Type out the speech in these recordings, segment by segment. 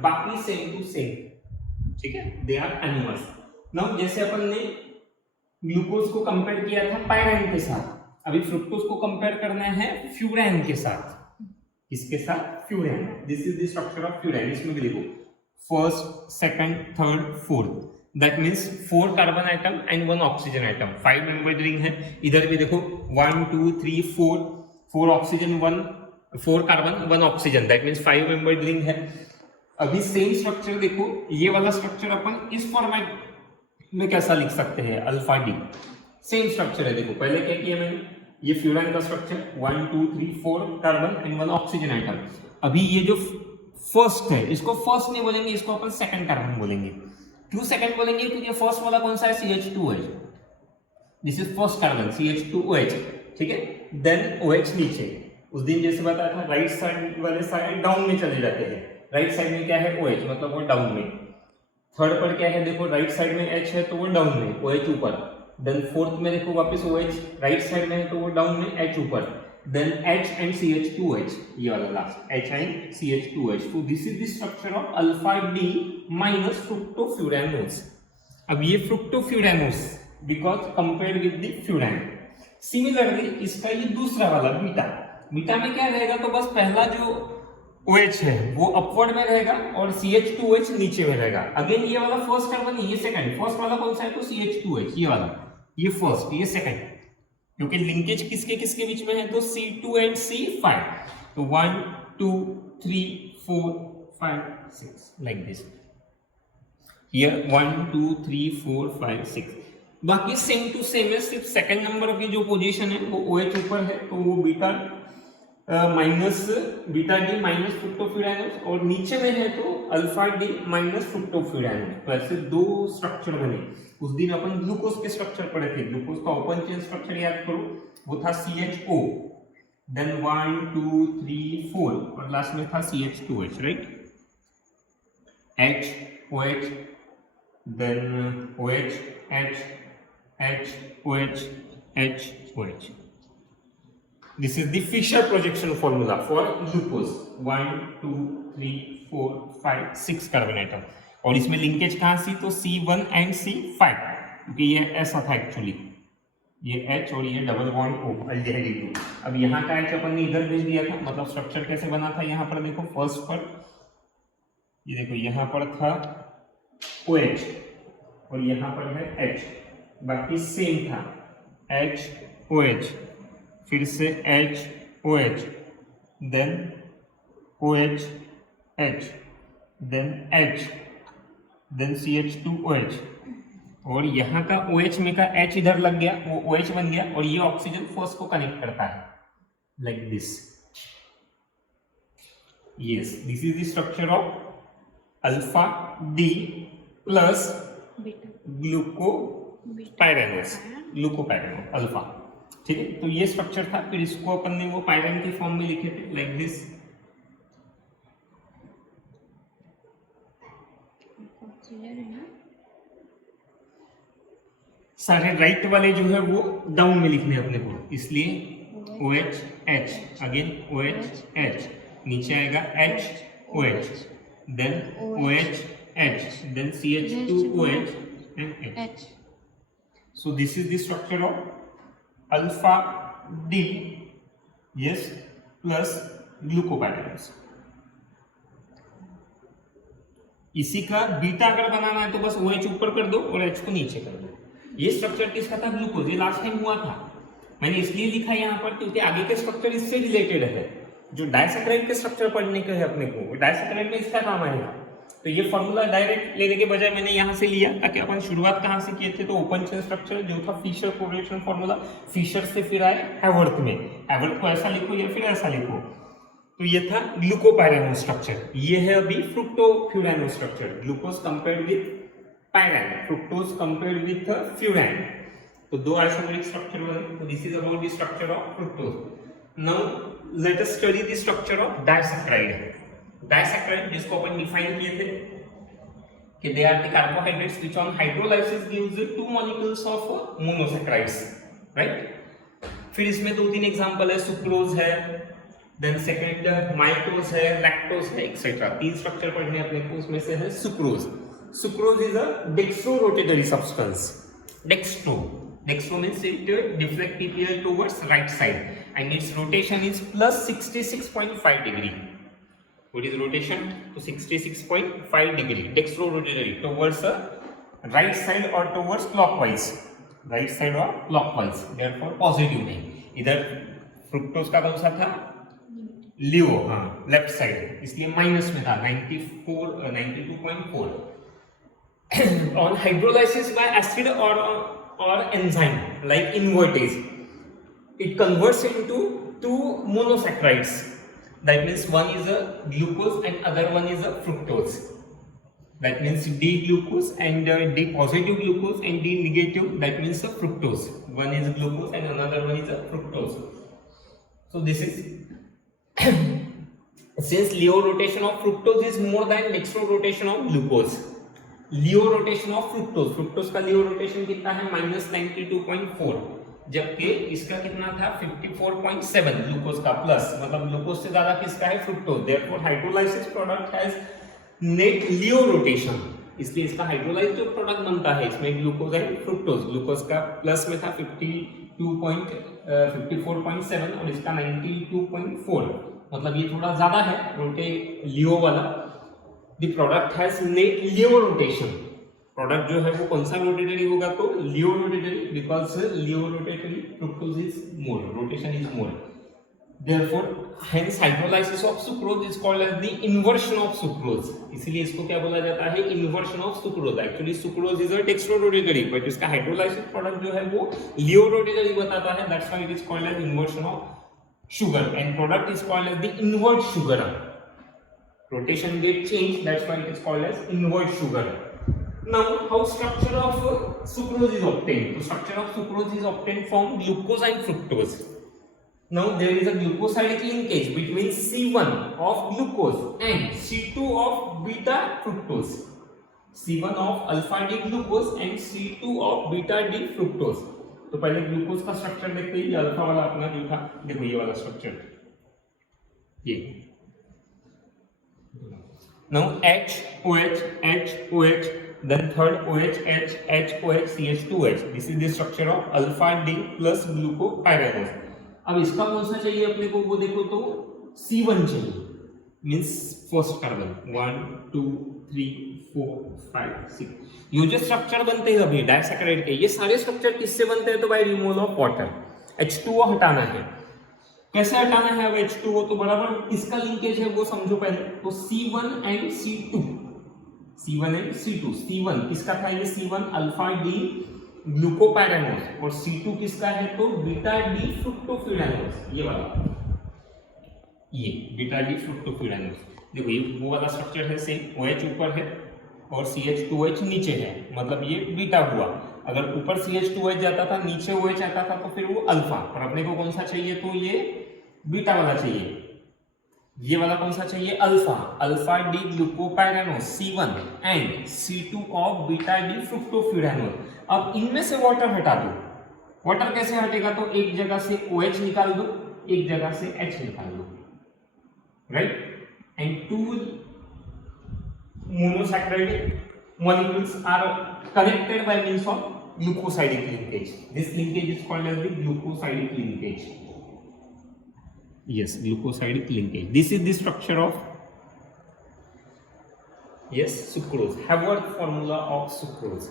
बाकी same to same, ठीक है, दे आर एनिमल्स। नाउ जैसे अपन ने ग्लूकोज को कंपेयर किया था पायराइन के साथ, अभी फ्रुक्टोज को कंपेयर करना है फ्यूराइन के साथ। किसके साथ? Furan. This is the structure of furan. इसमें भी देखो first, second, third, fourth, that means 4 carbon atom and 1 oxygen atom. 5 membered ring है। इधर भी देखो 1 2 3 4 oxygen 4 carbon 1 oxygen, that means 5 membered ring है। अभी सेम स्ट्रक्चर देखो, ये वाला स्ट्रक्चर अपन इस फॉर्मेट में कैसा लिख सकते हैं? Alpha D. सेम स्ट्रक्चर है। देखो पहले क्या किया मैंने, ये फ्यूराइन का structure 1 2 3 4 carbon and 1 oxygen item. अभी ये जो फर्स्ट है, इसको फर्स्ट नहीं बोलेंगे, इसको अपन सेकंड कार्बन बोलेंगे। क्यों सेकंड बोलेंगे? क्योंकि फर्स्ट वाला कौन सा है? CH2H। This is first carbon CH2OH, ठीक है। देन OH नीचे। उस दिन जैसे बताया था राइट साइड वाले साइड डाउन में चले जाते हैं। राइट साइड में क्या है? OH, मतलब वो डाउन में। थर्ड पर क्या है? देखो राइट साइड में H है तो वो डाउन में, OH ऊपर। देन फोर्थ में देखो वापस OH राइट साइड में है तो वो डाउन में, H ऊपर। देन H एंड CH2H, ये वाला last H and CH2H। So this is the structure of alpha D minus fructofuranones। अब ये fructofuranos because compared with the furane। Similarly इसका ये दूसरा वाला बीटा, बीटा में क्या रहेगा? तो बस पहला जो OH है वो अपवर्ड में रहेगा और CH2OH नीचे में रहेगा। अगेन ये वाला फर्स्ट कार्बन, ये सेकंड। फर्स्ट वाला कौन सा है? तो CH2OH, ये वाला, ये फर्स्ट, ये सेकंड। क्योंकि लिंकेज किसके किसके बीच में है? तो C2 एंड C5। तो 1 2 3 4 5 6 लाइक दिस। हियर 1 2 3 4 5 6। बाकी सेम टू सेम है, सिर्फ सेकंड नंबर की जो पोजीशन है वो OH ऊपर है तो वो बीटा डी माइनस फ्रुक्टोफ्यूरानोस, और नीचे में है तो अल्फा डी माइनस फ्रुक्टोफ्यूरानोस। तो ऐसे दो स्ट्रक्चर बने। उस दिन अपन ग्लूकोज के स्ट्रक्चर पढ़े थे। ग्लूकोज का ओपन चेन स्ट्रक्चर याद करो, वो था CHO, देन 1 2 3 4 और लास्ट में था CH2H, right. H OH, then OH H H OH H OH। This is the Fisher projection formula for glucose। 1 2 3 4 5 6 carbon atom. और इसमें लिंकेज कहाँ सी? तो C1 एंड C5, क्योंकि ये ऐसा था एक्चुअली, ये H और ये double bond O aldehyde group. अब यहाँ का H अपन ने इधर भेज दिया था। मतलब स्ट्रक्चर कैसे बना था? यहाँ पर देखो फर्स्ट पर, ये देखो यहाँ पर था OH और यहाँ पर है H, बाकी सेम था H OH, फिर से H OH, then OH H, then H, then CH2OH, और यहाँ का OH में का H इधर लग गया, वो OH बन गया और ये ऑक्सीजन फर्स्ट को कनेक्ट करता है like this. Yes, this is the structure of alpha D plus glucopyranose alpha, ठीक है। तो ये स्ट्रक्चर था। फिर इसको अपन ने वो पायराइन की फॉर्म में लिखे थे लाइक दिस। सारे राइट वाले जो है वो डाउन में लिखने अपने को, इसलिए OH H, again OH H, नीचे आएगा H OH, then OH H, then CH2OH and H। So this is the structure of alpha D, yes, plus glucopyranose. इसी का बीटा अगर बनाना है तो बस OH ऊपर कर दो और H को नीचे कर दो। ये स्ट्रक्चर किसका था? ग्लूकोज। ये लास्ट टाइम हुआ था। मैंने इसलिए लिखा यहाँ पर क्योंकि आगे के स्ट्रक्चर इससे रिलेटेड है। जो डाइसैकराइड के स्ट्रक्चर पढ़ने के है अपने को, डाइसैकराइड में इसका काम आएगा। तो ये फॉर्मूला डायरेक्ट लेने के बजाय मैंने यहाँ से लिया, ताकि अपन शुरुआत कहाँ से किए थे? तो ओपन चेन स्ट्रक्चर जो था फिशर प्रोजेक्शन फॉर्मूला, फिशर से फिर आए हैवर्थ में। हैवर्थ को ऐसा लिखो या फिर ऐसा लिखो। तो ये था ग्लूकोपाइरानोस स्ट्रक्चर। ये है अभी fructofuranose structure. Glucose compared with pyran, fructose compared with furan. तो दो आइसोमेरिक स्ट्रक्चर बने। तो this is about the structure of fructose. Now let us study the structure of disaccharide. Disaccharide जिसको अपन डिफाइन किए थे कि they are the carbohydrates which on hydrolysis gives 2 molecules of monosaccharides, right. फिर इसमें 2-3 example है, सुक्रोज है, then second माइटोज है, लैक्टोज है, एक्सेट्रा। 3 स्ट्रक्चर पढ़ने अपने को, उसमें से है sucrose. Sucrose is a dextro rotatory substance. Dextro means it deflect PPL towards right side and its rotation is plus 66.5 degree. What is rotation? So 66.5 degree. Dextro rotatory towards the right side or towards clockwise. Right side or clockwise. Therefore positive नहीं. इधर fructose का कौन सा था? लियो, हाँ, left side, इसलिए minus में था 92.4. On hydrolysis by acid or enzyme like invertase, it converts into 2 monosaccharides. That means one is a glucose and other one is a fructose. That means D glucose and D positive glucose and D negative, that means a fructose. One is glucose and another one is a fructose. So this is since Leo rotation of fructose is more than dextro rotation of glucose. Leo rotation of fructose, fructose का लियो rotation कितना है? -92.4, जबकि इसका कितना था? 54.7 glucose का, plus मतलब glucose से ज्यादा किसका है? Fructose. Therefore hydrolysis product has net Leo rotation, इसलिए इसका हाइड्रोलाइज जो प्रोडक्ट बनता है इसमें ग्लूकोज एंड फ्रुक्टोज। ग्लूकोज का प्लस में था 54.7 और इसका 92.4, मतलब ये थोड़ा ज्यादा है रोटे लियो वाला। The product has Leo rotation. Product जो है वो कौन सा रोटेटरी होगा? तो laevo rotatory, because laevo rotatory fructose is more, rotation is more. Therefore, hence hydrolysis of sucrose is called as the inversion of sucrose. इसीलिए इसको क्या बोला जाता है? inversion of sucrose. Actually sucrose is a dextrorotatory, but इसका hydrolysis product जो है वो लियो रोटेटरी बताता है. That's why it is called as inversion of sugar, and product is called as the invert sugar. Rotation get changed, that's why it is called as invert sugar. Now how structure of sucrose is obtained? So structure of sucrose is obtained from glucose and fructose. Now there is a glucosidic linkage between C1 of glucose and C2 of beta fructose. C1 of alpha D glucose and C2 of beta D fructose. तो पहले glucose का structure देखते हैं, ये alpha वाला अपना जो था, देखो ये वाला स्ट्रक्चर, ये now HOH, then third OH, HOH, CH2H. This is the structure of alpha D plus glucopyranose. अब इसका कौन सा चाहिए अपने को? वो देखो तो C1 चाहिए, मीन्स फर्स्ट कार्बन 1 2 3 4 5 6। ये जो स्ट्रक्चर बनते हैं अभी डाइसैकेराइड के, ये सारे स्ट्रक्चर किससे बनते हैं? तो bye removal of water. H2O हटाना है, कैसे हटाना है? अब H2O तो बराबर इसका लिंकेज है वो समझो पहले। तो C1 and C2, C1 and C2, C1 किसका था? ये C1 अल्फा डी ग्लूकोपायरानोज, और C2 किसका है? तो बीटा डी फ्रुक्टोफिरानोज, ये वाला, ये बीटा डी फ्रुक्टोफिरानोज। देखो ये वो वाला स्ट्रक्चर है सेम, OH ऊपर है और CH2H नीचे है, मतलब ये बीटा हुआ। अगर ऊपर CH2H जाता था, नीचे OH आता था, तो फिर वो अल्फा। और अपने को कौन सा चाहिए? तो ये बीटा वाला चाहिए। ये वाला कौन सा चाहिए? Alpha, alpha D glucopyranose C1 and C2 of beta D fructofuranose. अब इनमें से वाटर हटा दो। वाटर कैसे हटेगा? तो एक जगह से OH निकाल दो, एक जगह से H निकाल दो, right? And 2 monosaccharide molecules are connected by means of glucosidic linkage. This linkage is called as the glucosidic linkage. Yes, glucosidic linkage. This is the structure of sucrose. Haworth formula of sucrose.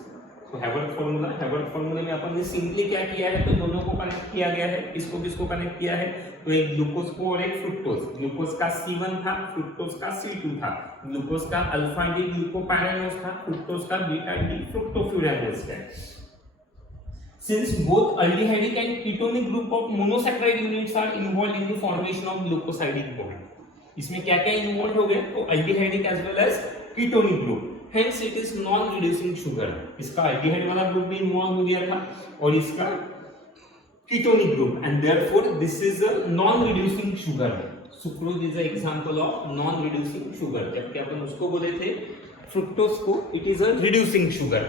So Haworth formula में अपन ने simply क्या किया है? तो दोनों को connect किया गया है। किसको कनेक्ट किया है? तो एक ग्लूकोज को और एक फ्रुक्टोज। ग्लूकोज का C1 था, फ्रुक्टोज का C2 था। ग्लूकोज का अल्फा डी ग्लूकोपायरानोज था, फ्रुक्टोज का बीटा डी फ्रुक्टोफ्यूरानोज है। Since both aldehydic and ketonic group of monosaccharide units are involved in the formation of glucosidic bond. इसमें क्या क्या इन्वॉल्व हो गए? तो aldehydic as well as ketonic group. Hence it is non-reducing sugar. इसका aldehyde वाला group भी involve हो गया था और इसका ketonic group, and therefore this is a non-reducing sugar. Sucrose is an example of non-reducing sugar. जबकि अपन उसको बोले थे fructose को, it is a reducing sugar,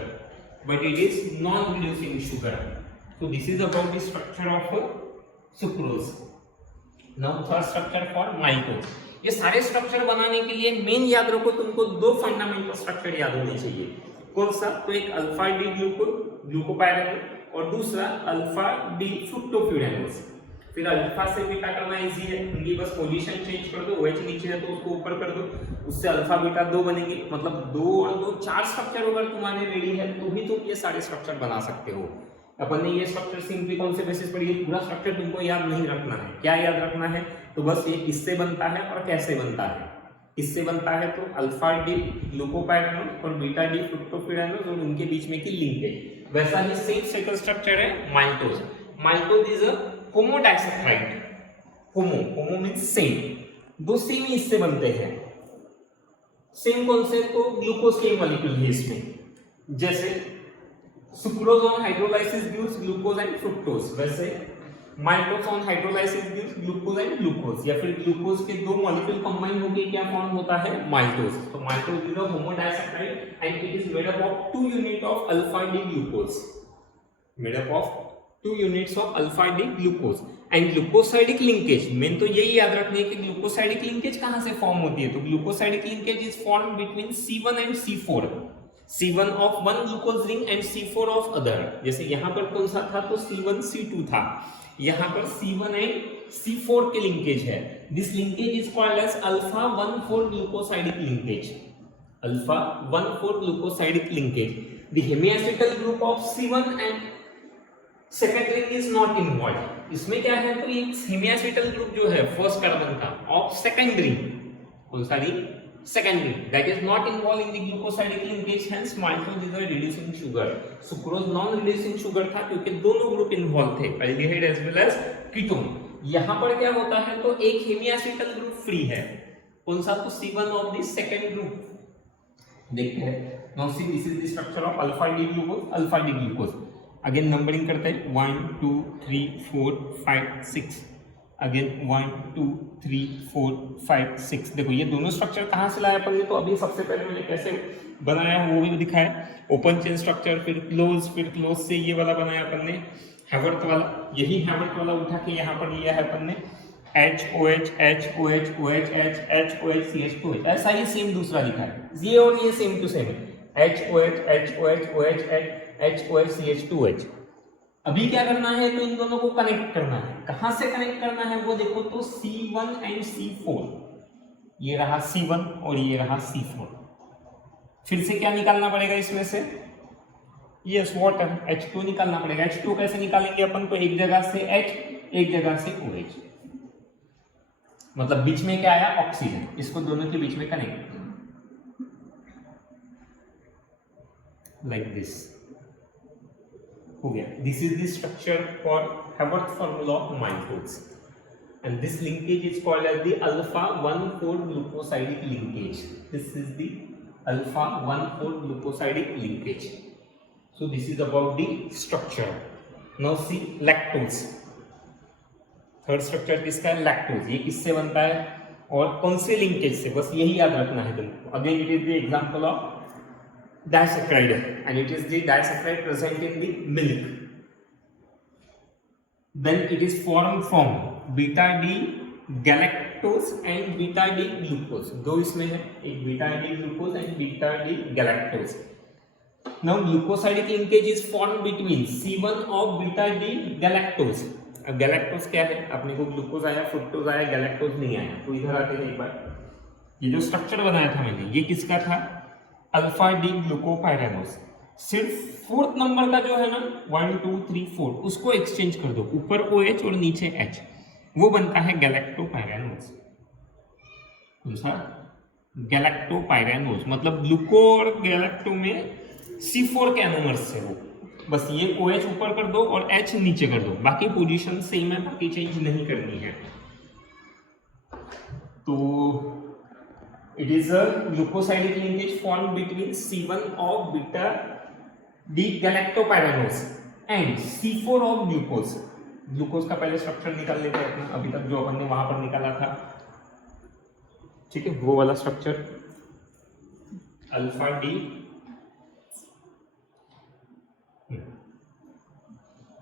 but it is non-reducing sugar. So this is about the structure of sucrose. Now third structure for maltose. ये सारे structure बनाने के लिए मेन याद रखो तुमको दो फंडामेंटल स्ट्रक्चर याद होने चाहिए। कौन सा? तो एक अल्फा डी ग्लूकोपायरानोल और दूसरा अल्फा डी फ्रुक्टोफ्यूरानोल। फिर अल्फा से बीटा करना इजी है, उनकी बस पोजीशन चेंज कर दो, OH नीचे है तो उसको ऊपर कर दो, उससे अल्फा बीटा 2 बनेंगे। मतलब 2 और 2 4 स्ट्रक्चर अगर तुम्हारे रेडी है तो भी तुम ये सारे स्ट्रक्चर बना सकते हो। अपन ने ये स्ट्रक्चर सिंपली कौन से बेसिस पर, ये पूरा स्ट्रक्चर तुमको याद नहीं रखना है। क्या याद रखना है? तो बस ये किससे बनता है और कैसे बनता है। किससे बनता है? तो अल्फा डी ग्लूकोपायरानोल और बीटा डी फ्रुक्टोफ्यूरानोल और उनके बीच में की लिंकेज। वैसा ही सेम साइकिल स्ट्रक्चर है maltose. Maltose is a homodisaccharide. Homo means same, दो सेम ही इससे बनते हैं। सेम कौन से? तो ग्लूकोज के मॉलिक्यूल है इसमें। जैसे sucrose on hydrolysis gives glucose and fructose, वैसे maltose on hydrolysis gives glucose and glucose, या फिर ग्लूकोज के दो मॉलिक्यूल कंबाइन होकर क्या फॉर्म होता है? माइटोज। तो maltose is a homodisaccharide and it is made up of 2 unit of alpha D glucose, made up of 2 units of alpha D glucose and glucosidic linkage. Main तो यही याद रखने कि ग्लूकोसाइडिक लिंकेज कहां से फॉर्म होती है। तो glucosidic linkage is form between C1 and C4, C1 of one glucose ring and C4 of other. जैसे यहां पर कौन सा था? तो C1 C2 था, यहां पर C1 एंड C4 के लिंकेज है। This linkage is called as alpha 1,4 glucosidic linkage, alpha 1,4 glucosidic linkage. The hemiacetal group of C1 and second ring is not involve. इसमें क्या है? तो ये हेमिएसिटल ग्रुप जो है फर्स्ट कार्बन का ऑफ सेकंड रिंग, कौन सा ring? Second ring, that is not involve in the glucosidic linkage, hence maltose is a reducing sugar. Sucrose non reducing sugar था क्योंकि दोनों ग्रुप इन्वॉल्व थे, aldehyde as well as ketone. यहां पर क्या होता है? तो एक हेमिएसिटल ग्रुप फ्री है, कौन सा? तो C1 of the second group. देखते हैं। Now see this is the structure of alpha D glucose, alpha D glucose. Again numbering करते हैं 1 2 3 4 5 6, अगेन 1 2 3 4 5 6। देखो ये दोनों स्ट्रक्चर कहाँ से लाया अपन ने? तो अभी सबसे पहले मैंने कैसे बनाया वो भी दिखाया, ओपन चेन स्ट्रक्चर, फिर क्लोज से ये वाला बनाया अपन ने हैवर्थ वाला। यही हैवर्थ वाला उठा के यहाँ पर लिया है अपन ने, HOH HOH OH H HOH CH2H। ऐसा ही सेम दूसरा लिखा है, ये और ये सेम टू सेम है, HOH HOH OH HOH CH2H। अभी क्या करना है? तो इन दोनों को कनेक्ट करना है। कहां से कनेक्ट करना है वो देखो, तो C1 एंड C4, ये रहा C1 और ये रहा C4। फिर से क्या निकालना पड़ेगा इसमें से? यस वाटर, H2 निकालना पड़ेगा। H2 कैसे निकालेंगे अपन? तो एक जगह से H, एक जगह से OH, मतलब बीच में क्या आया? ऑक्सीजन। इसको दोनों के बीच में कनेक्ट लाइक दिस हो गया। This is the structure for Haworth formula of maltose and this linkage is called as the alpha 1,4 glucosidic linkage. This is the alpha 1,4 glucosidic linkage. So this is about the structure. Now see lactose. Third structure किसका है? Lactose. ये किससे बनता है और कौन से linkage से? बस यही याद रखना है तुमको। Again it is the example of disaccharide and it is the disaccharide present in the milk. Then it is formed from beta D galactose and beta D glucose. दो इसमें है, एक beta D glucose and beta D galactose. Now glucosidic linkage is formed between C1 of beta D galactose. अब galactose क्या है? अपने को glucose आया, फ्रुक्टोज आया, गैलेक्टोज नहीं आया। तो इधर आते हैं एक बार, ये जो स्ट्रक्चर बनाया था मैंने, ये किसका था? Alpha D glucopyranose. सिर्फ फोर्थ नंबर का जो है ना 1 2 3 4 उसको एक्सचेंज कर दो, ऊपर OH और नीचे H, वो बनता है गैलेक्टोपायरानोज। कौन सा? गैलेक्टोपायरानोज। मतलब ग्लूको और गैलेक्टो में C4 के एनोमर्स है वो। बस ये OH ऊपर कर दो और H नीचे कर दो, बाकी पोजीशन सेम है, बाकी चेंज नहीं करनी है। तो it is a glucosidic linkage formed between C1 of beta D galactopyranose and C4 of glucose। Glucose का पहले स्ट्रक्चर निकाल लेते हैं अपना, अभी तक जो अपन ने वहां पर निकाला था, ठीक है, वो वाला स्ट्रक्चर अल्फा डी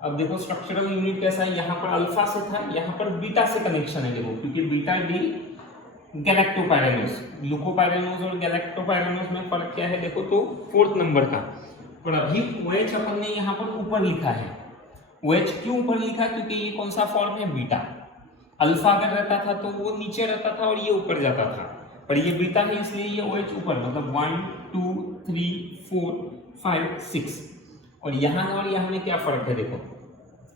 अब देखो स्ट्रक्चरल यूनिट कैसा है, यहाँ पर अल्फा से था, यहाँ पर बीटा से कनेक्शन है देखो, क्योंकि बीटा डी गैलेक्टोपायरानोस, ग्लूकोपायरानोस और गैलेक्टोपायरानोस में फर्क क्या है देखो, तो 4th नंबर का। पर अभी OH अपन ने यहाँ पर ऊपर लिखा है। OH क्यों ऊपर लिखा, क्योंकि ये कौन सा फॉर्म है, बीटा। अल्फा अगर रहता था तो वो नीचे रहता था और ये ऊपर जाता था, पर ये बीटा है इसलिए ये OH ऊपर, मतलब 1 2 3 4 5 6। और यहाँ और यहाँ में क्या फर्क है देखो,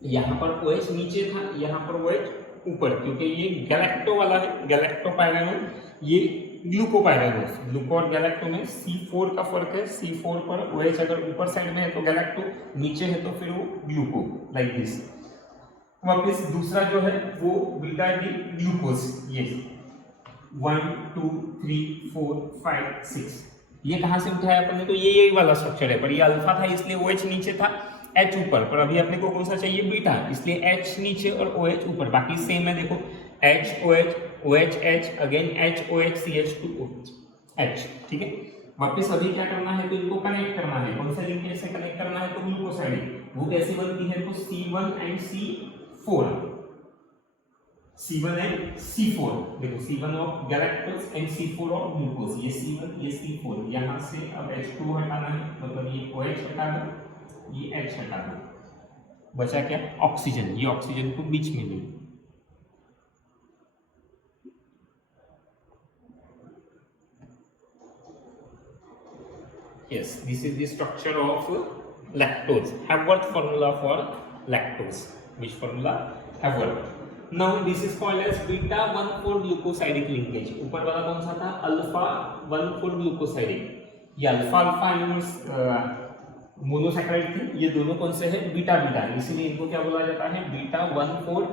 यहाँ पर OH नीचे था, यहाँ पर OH ऊपर, क्योंकि ये गैलेक्टो वाला है, गैलेक्टोपायरानोस, ये ग्लूकोपायरानोस। ग्लूको और गैलेक्टो में C4 का फर्क है। C4 पर OH अगर ऊपर साइड में है तो गैलेक्टो, नीचे है तो फिर वो ग्लूको, लाइक दिस। वापिस दूसरा जो है वो बीटा डी ग्लूकोज, ये 1 2 3 4 5 6। ये कहाँ से उठाया अपन ने, तो ये वाला स्ट्रक्चर है, पर ये अल्फा था इसलिए OH नीचे था, H ऊपर। पर अभी अपने को कौन सा चाहिए, बीटा, इसलिए H नीचे और OH ऊपर। बाकी सेम है देखो, H OH OH H again H OH CH2OH H, ठीक है। वापस अभी क्या करना है, तो इनको कनेक्ट करना है। कौन सा लिंकेज से कनेक्ट करना है, तो ग्लूकोसाइड। वो कैसे बनती है, तो C1 and C4, C1 and C4 देखो, C1 of galactose and C4 of glucose, ये C1 ये C4। यहाँ से अब H2 हटाना है, मतलब ये OH हटा दो, ये H हटा दो, बचा क्या, ऑक्सीजन। ये ऑक्सीजन को बीच में ले, yes, this is the structure of lactose. Haworth formula for lactose. Which formula, Haworth. Now this is called as beta 1,4 glucosidic linkage. ऊपर वाला कौन सा था, अल्फा 1,4 glucosidic। ये अल्फा अल्फा मोनोसैकेराइड थी, ये दोनों कौन से है, बीटा बीटा, इसीलिए इनको क्या बोला जाता है, beta 1,4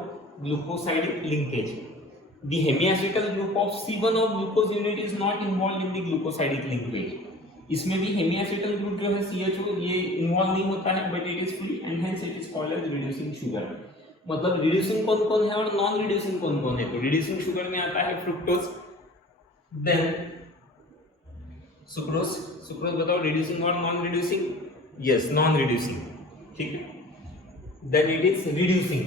glucosidic linkage. The hemiacetal group of C1 of glucose unit is not involved in the glucosidic linkage. इसमें भी हेमियासेटल ग्रुप जो है CHO ये इन्वॉल्व नहीं होता है, but it is free and hence it is called as reducing sugar. मतलब reducing कौन कौन है और नॉन रिड्यूसिंग कौन कौन है, तो रिड्यूसिंग शुगर में आता है फ्रुक्टोज, देन सुक्रोज। सुक्रोज बताओ रिड्यूसिंग और non reducing, yes non reducing, ठीक है। Then it is reducing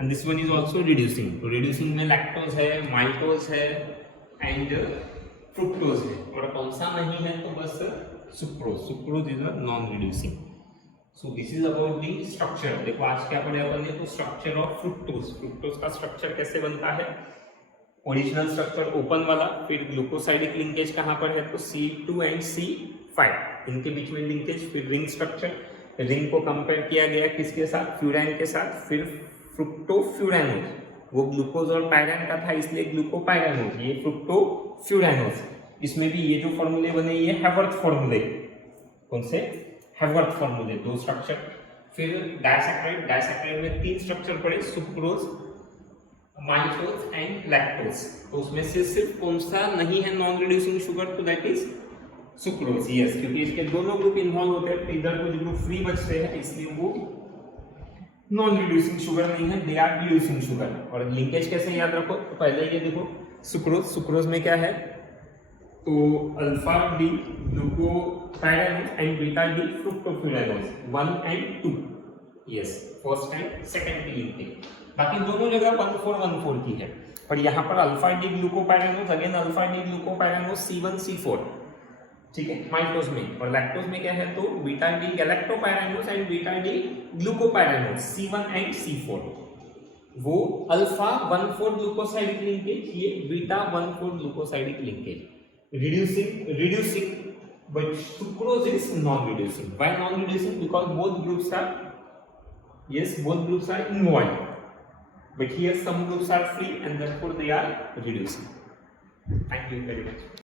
and this one is also reducing. तो रिड्यूसिंग में लैक्टोज है, माइटोज है एंड फ्रुक्टोज है, और कौन सा नहीं है तो बस sucrose. Sucrose is a non reducing. So this is about the structure. देखो आज क्या पढ़े अपन ने, तो स्ट्रक्चर ऑफ फ्रुक्टोज। फ्रुक्टोज का स्ट्रक्चर कैसे बनता है, ओरिजिनल स्ट्रक्चर ओपन वाला, फिर ग्लूकोसाइडिक लिंकेज कहाँ पर है, तो C2 एंड C5 इनके बीच में लिंकेज, फिर रिंग स्ट्रक्चर। रिंग को कंपेयर किया गया किसके साथ, फ्यूराइन के साथ, फिर फ्रुक्टोफ्यूरानोज, वो ग्लूकोज और पायराइन का था इसलिए ग्लूकोपायरानोज, ये फ्रुक्टोफ्यूरानोज। इसमें भी ये जो फॉर्मूले बने ये हैवर्थ फॉर्मूले, कौन से, हैवर्थ फॉर्मूले, दो स्ट्रक्चर। फिर डाइसैकेराइड, डाइसैकेराइड में 3 स्ट्रक्चर पड़े, सुक्रोज, माइटोज एंड लैक्टोज। तो उसमें से सिर्फ कौन सा नहीं है नॉन रिड्यूसिंग शुगर, तो दैट इज सुक्रोज, यस, क्योंकि इसके दोनों ग्रुप इन्वॉल्व होते हैं, इधर कुछ ग्रुप फ्री बचते हैं इसलिए वो नॉन रिड्यूसिंग शुगर नहीं है, दे आर रिड्यूसिंग शुगर। और लिंकेज कैसे याद रखो, तो पहले ये देखो सुक्रोज, सुक्रोज में क्या है, तो alpha D glucopyranose and beta D fructofuranose 1 and 2, yes, first and second की लिंकेज। बाकी दोनों जगह 1,4 की है, पर यहाँ पर alpha D glucopyranose, again alpha D glucopyranose C1 C4, ठीक है, माइटोज में। और लैक्टोज में क्या है, तो beta D galactopyranose and beta D glucopyranose C1 and C4। वो अल्फा 1,4 ग्लूकोसाइडिक लिंकेज, ये beta 1,4 glucosidic linkage. reducing but sucrose is non-reducing. Why non-reducing? Because both groups are involved, but here some groups are free and therefore they are reducing. Thank you very much.